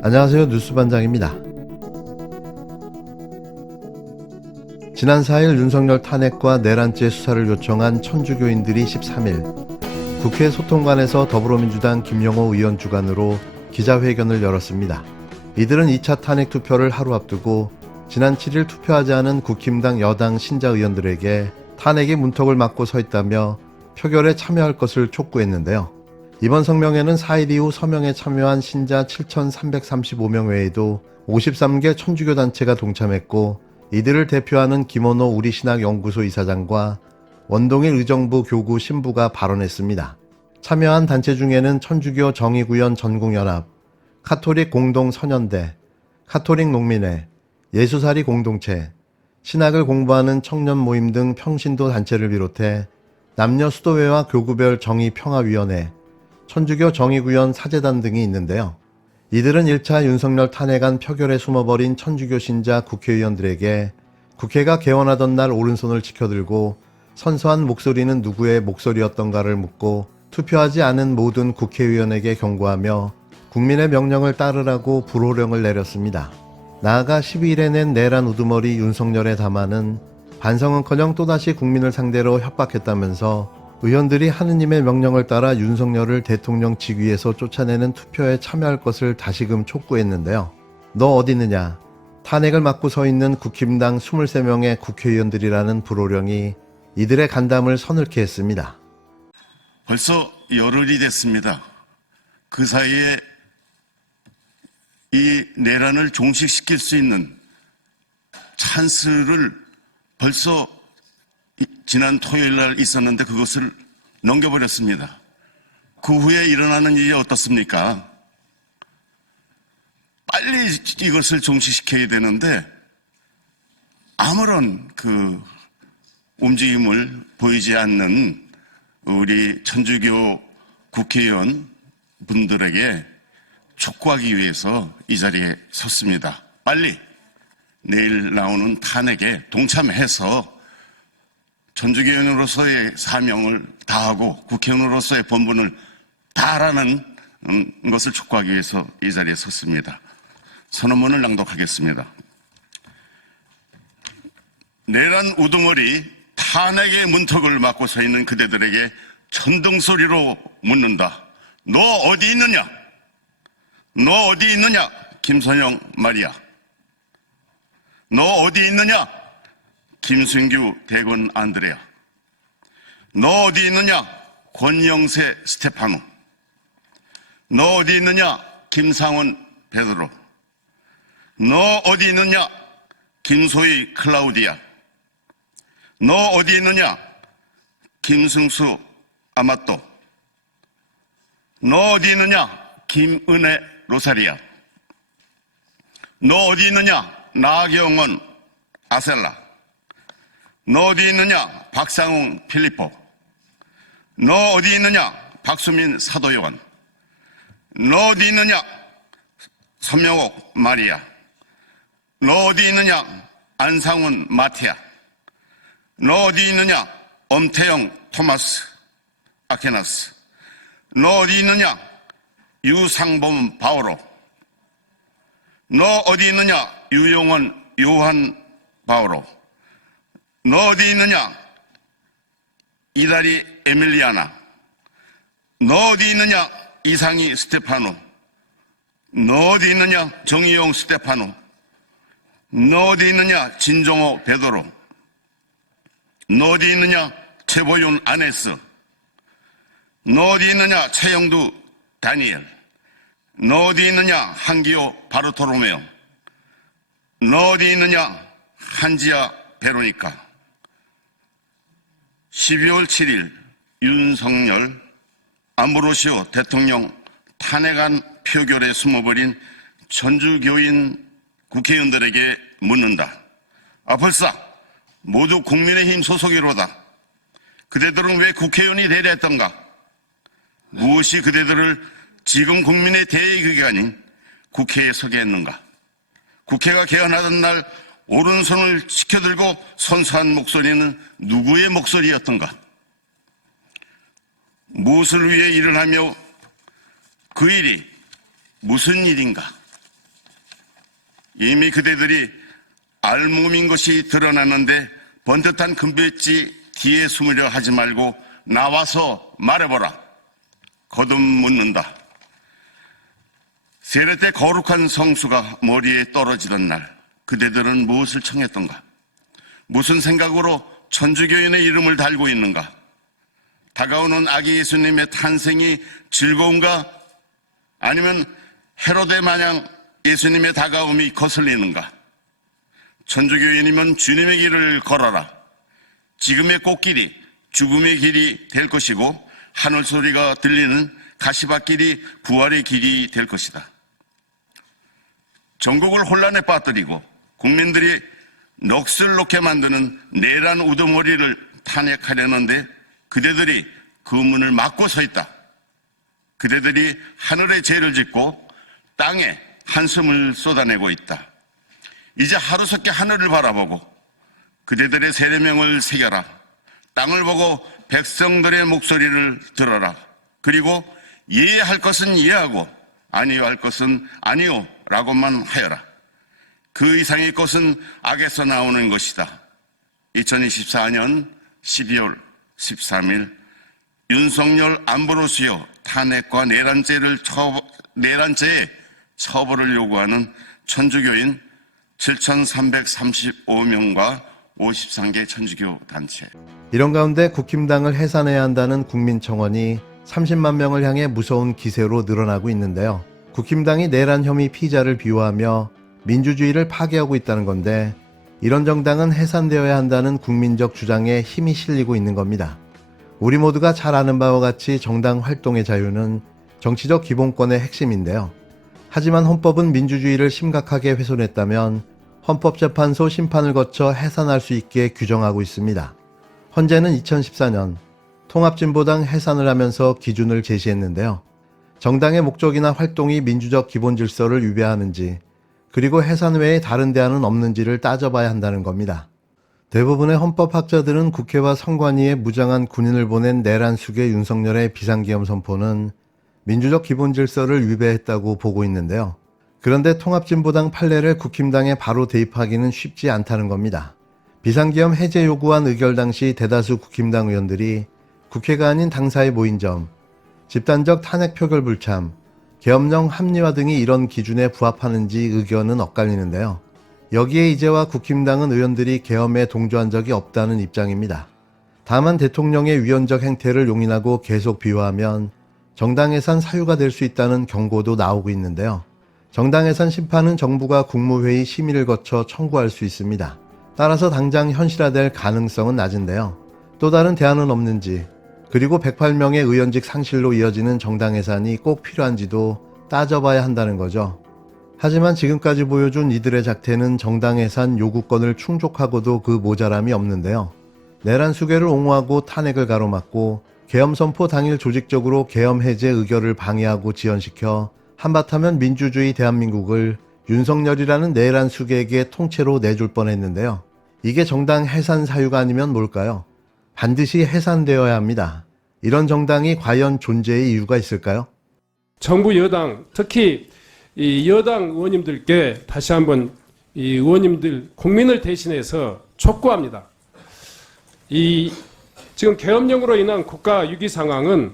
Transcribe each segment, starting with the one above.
안녕하세요. 뉴스반장입니다. 지난 4일 윤석열 탄핵과 내란죄 수사를 요청한 천주교인들이 13일 국회 소통관에서 더불어민주당 김영호 의원 주관으로 기자회견을 열었습니다. 이들은 2차 탄핵 투표를 하루 앞두고 지난 7일 투표하지 않은 국힘당 여당 신자 의원들에게 탄핵의 문턱을 막고 서 있다며 표결에 참여할 것을 촉구했는데요. 이번 성명에는 4일 이후 서명에 참여한 신자 7,335명 외에도 53개 천주교 단체가 동참했고, 이들을 대표하는 김원호 우리신학연구소 이사장과 원동일 의정부 교구 신부가 발언했습니다. 참여한 단체 중에는 천주교 정의구현 전국연합, 카톨릭 공동선연대, 카톨릭 농민회, 예수사리 공동체, 신학을 공부하는 청년 모임 등 평신도 단체를 비롯해 남녀 수도회와 교구별 정의평화위원회, 천주교 정의구현 사재단 등이 있는데요. 이들은 1차 윤석열 탄핵안 표결에 숨어버린 천주교 신자 국회의원들에게 국회가 개원하던 날 오른손을 치켜들고 선서한 목소리는 누구의 목소리였던가를 묻고 투표하지 않은 모든 국회의원에게 경고하며 국민의 명령을 따르라고 불호령을 내렸습니다. 나아가 12일에 낸 내란 우두머리 윤석열의 담화는 반성은커녕 또다시 국민을 상대로 협박했다면서 의원들이 하느님의 명령을 따라 윤석열을 대통령 직위에서 쫓아내는 투표에 참여할 것을 다시금 촉구했는데요. 너 어디 있느냐? 탄핵을 막고 서 있는 국힘당 23명의 국회의원들이라는 불호령이 이들의 간담을 서늘케 했습니다. 벌써 열흘이 됐습니다. 그 사이에 이 내란을 종식시킬 수 있는 찬스를 벌써 지난 토요일 날 있었는데 그것을 넘겨버렸습니다. 그 후에 일어나는 일이 어떻습니까? 빨리 이것을 종식시켜야 되는데 아무런 움직임을 보이지 않는 우리 천주교 국회의원 분들에게 촉구하기 위해서 이 자리에 섰습니다. 빨리 내일 나오는 탄핵에 동참해서 천주교인으로서의 사명을 다하고 국회의원으로서의 본분을 다하라는 것을 촉구하기 위해서 이 자리에 섰습니다. 선언문을 낭독하겠습니다. 내란 우두머리 탄핵의 문턱을 막고 서 있는 그대들에게 천둥소리로 묻는다. 너 어디 있느냐? 너 어디 있느냐? 김선영 마리아. 너 어디 있느냐? 김순규 대건 안드레아. 너 어디 있느냐? 권영세 스테파노. 너 어디 있느냐? 김상원 베드로. 너 어디 있느냐? 김소희 클라우디아. 너 어디 있느냐? 김승수 아마또. 너 어디 있느냐? 김은혜 로사리아. 너 어디 있느냐? 나경원 아셀라. 너 어디 있느냐? 박상웅 필리포. 너 어디 있느냐? 박수민 사도요한. 너 어디 있느냐? 서명옥 마리아. 너 어디 있느냐? 안상훈 마티아. 너 어디 있느냐? 엄태영 토마스 아케나스. 너 어디 있느냐? 유상범 바오로. 너 어디 있느냐? 유용원 요한 바오로. 너 어디 있느냐? 이다리 에밀리아나. 너 어디 있느냐? 이상희 스테파노. 너 어디 있느냐? 정의용 스테파노. 너 어디 있느냐? 진종호 베드로. 너 어디 있느냐? 최보윤 아네스. 너 어디 있느냐? 최영두 다니엘. 너 어디 있느냐? 한기호 바르토로메오. 너 어디 있느냐? 한지아 베로니카. 12월 7일 윤석열 아모로시오 대통령 탄핵안 표결에 숨어버린 천주교인 국회의원들에게 묻는다. 벌써 모두 국민의힘 소속이로다. 그대들은 왜 국회의원이 되려 했던가? 무엇이 그대들을 지금 국민의 대의기관인 국회에 서게 했는가? 국회가 개헌하던 날 오른손을 치켜들고 선서한 목소리는 누구의 목소리였던가? 무엇을 위해 일을 하며 그 일이 무슨 일인가? 이미 그대들이 알몸인 것이 드러났는데 번듯한 금배지 뒤에 숨으려 하지 말고 나와서 말해보라. 거듭 묻는다. 세례 때 거룩한 성수가 머리에 떨어지던 날 그대들은 무엇을 청했던가? 무슨 생각으로 천주교인의 이름을 달고 있는가? 다가오는 아기 예수님의 탄생이 즐거운가? 아니면 헤로데 마냥 예수님의 다가옴이 거슬리는가? 천주교인이면 주님의 길을 걸어라. 지금의 꽃길이 죽음의 길이 될 것이고 하늘 소리가 들리는 가시밭길이 부활의 길이 될 것이다. 전국을 혼란에 빠뜨리고 국민들이 넋을 놓게 만드는 내란 우두머리를 탄핵하려는데 그대들이 그 문을 막고 서 있다. 그대들이 하늘에 죄를 짓고 땅에 한숨을 쏟아내고 있다. 이제 하루속히 하늘을 바라보고 그대들의 세례명을 새겨라. 땅을 보고 백성들의 목소리를 들어라. 그리고 이해할 것은 이해하고 아니요 할 것은 아니요 라고만 하여라. 그 이상의 것은 악에서 나오는 것이다. 2024년 12월 13일 윤석열 안보로수요 탄핵과 내란죄의 처벌을 요구하는 천주교인 7,335명과 53개 천주교 단체. 이런 가운데 국힘당을 해산해야 한다는 국민청원이 30만 명을 향해 무서운 기세로 늘어나고 있는데요. 국힘당이 내란 혐의 피의자를 비호하며 민주주의를 파괴하고 있다는 건데 이런 정당은 해산되어야 한다는 국민적 주장에 힘이 실리고 있는 겁니다. 우리 모두가 잘 아는 바와 같이 정당 활동의 자유는 정치적 기본권의 핵심인데요. 하지만 헌법은 민주주의를 심각하게 훼손했다면 헌법재판소 심판을 거쳐 해산할 수 있게 규정하고 있습니다. 헌재는 2014년 통합진보당 해산을 하면서 기준을 제시했는데요. 정당의 목적이나 활동이 민주적 기본 질서를 위배하는지 그리고 해산 외에 다른 대안은 없는지를 따져봐야 한다는 겁니다. 대부분의 헌법학자들은 국회와 선관위에 무장한 군인을 보낸 내란 수괴 윤석열의 비상계엄 선포는 민주적 기본 질서를 위배했다고 보고 있는데요. 그런데 통합진보당 판례를 국힘당에 바로 대입하기는 쉽지 않다는 겁니다. 비상계엄 해제 요구안 의결 당시 대다수 국힘당 의원들이 국회가 아닌 당사에 모인 점, 집단적 탄핵 표결 불참, 계엄령 합리화 등이 이런 기준에 부합하는지 의견은 엇갈리는데요. 여기에 이제와 국힘당은 의원들이 계엄에 동조한 적이 없다는 입장입니다. 다만 대통령의 위헌적 행태를 용인하고 계속 비호하면 정당해산 사유가 될 수 있다는 경고도 나오고 있는데요. 정당해산 심판은 정부가 국무회의 심의를 거쳐 청구할 수 있습니다. 따라서 당장 현실화될 가능성은 낮은데요. 또 다른 대안은 없는지, 그리고 108명의 의원직 상실로 이어지는 정당해산이 꼭 필요한지도 따져봐야 한다는 거죠. 하지만 지금까지 보여준 이들의 작태는 정당해산 요구권을 충족하고도 그 모자람이 없는데요. 내란 수괴를 옹호하고 탄핵을 가로막고 계엄 선포 당일 조직적으로 계엄 해제 의결을 방해하고 지연시켜 한바타면 민주주의 대한민국을 윤석열이라는 내란 수괴에게 통째로 내줄 뻔했는데요. 이게 정당 해산 사유가 아니면 뭘까요? 반드시 해산되어야 합니다. 이런 정당이 과연 존재의 이유가 있을까요? 정부 여당, 특히 이 여당 의원님들께 다시 한번 이 의원님들 국민을 대신해서 촉구합니다. 이 지금 계엄령으로 인한 국가 위기 상황은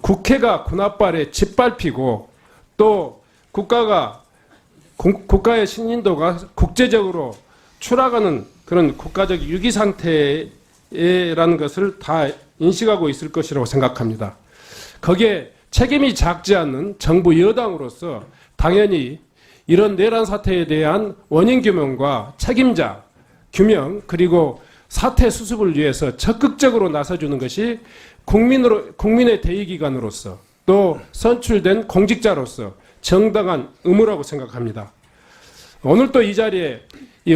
국회가 군합발에 짓밟히고 또 국가의 신인도가 국제적으로 추락하는 그런 국가적 위기 상태라는 것을 다 인식하고 있을 것이라고 생각합니다. 거기에 책임이 작지 않는 정부 여당으로서 당연히 이런 내란 사태에 대한 원인 규명과 책임자 규명 그리고 사태 수습을 위해서 적극적으로 나서주는 것이 국민의 대의기관으로서 또 선출된 공직자로서 정당한 의무라고 생각합니다. 오늘 또 이 자리에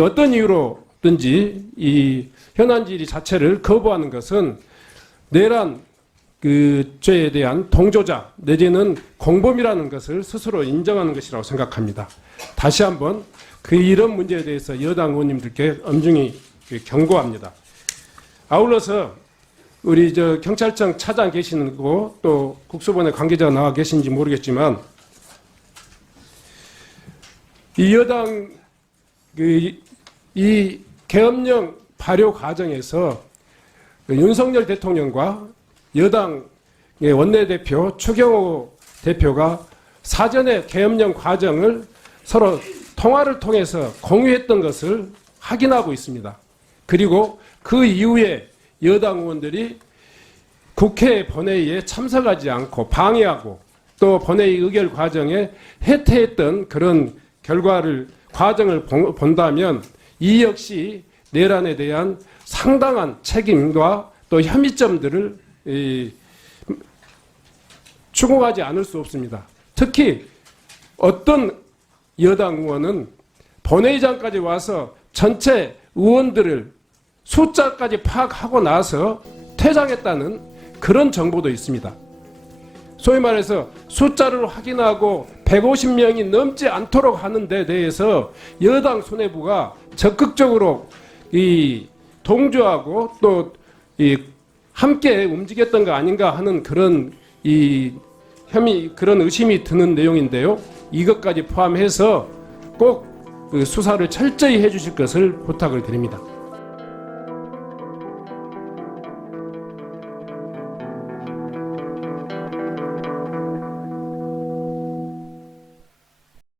어떤 이유로든지 이 현안 질의 자체를 거부하는 것은 내란 그 죄에 대한 동조자 내지는 공범이라는 것을 스스로 인정하는 것이라고 생각합니다. 다시 한번 이런 문제에 대해서 여당 의원님들께 엄중히 경고합니다. 아울러서 우리 경찰청 차장 계시는 거 또 국수본의 관계자가 나와 계신지 모르겠지만 이 여당 이 계엄령 발효 과정에서 윤석열 대통령과 여당의 원내대표 추경호 대표가 사전에 계엄령 과정을 서로 통화를 통해서 공유했던 것을 확인하고 있습니다. 그리고 그 이후에 여당 의원들이 국회 본회의에 참석하지 않고 방해하고 또 본회의 의결 과정에 해태했던 그런 과정을 본다면 이 역시 내란에 대한 상당한 책임과 또 혐의점들을 추궁하지 않을 수 없습니다. 특히 어떤 여당 의원은 본회의장까지 와서 전체 의원들을 숫자까지 파악하고 나서 퇴장했다는 그런 정보도 있습니다. 소위 말해서 숫자를 확인하고 150명이 넘지 않도록 하는 데 대해서 여당 수뇌부가 적극적으로 동조하고 또 함께 움직였던 거 아닌가 하는 그런 그런 의심이 드는 내용인데요. 이것까지 포함해서 꼭 수사를 철저히 해주실 것을 부탁을 드립니다.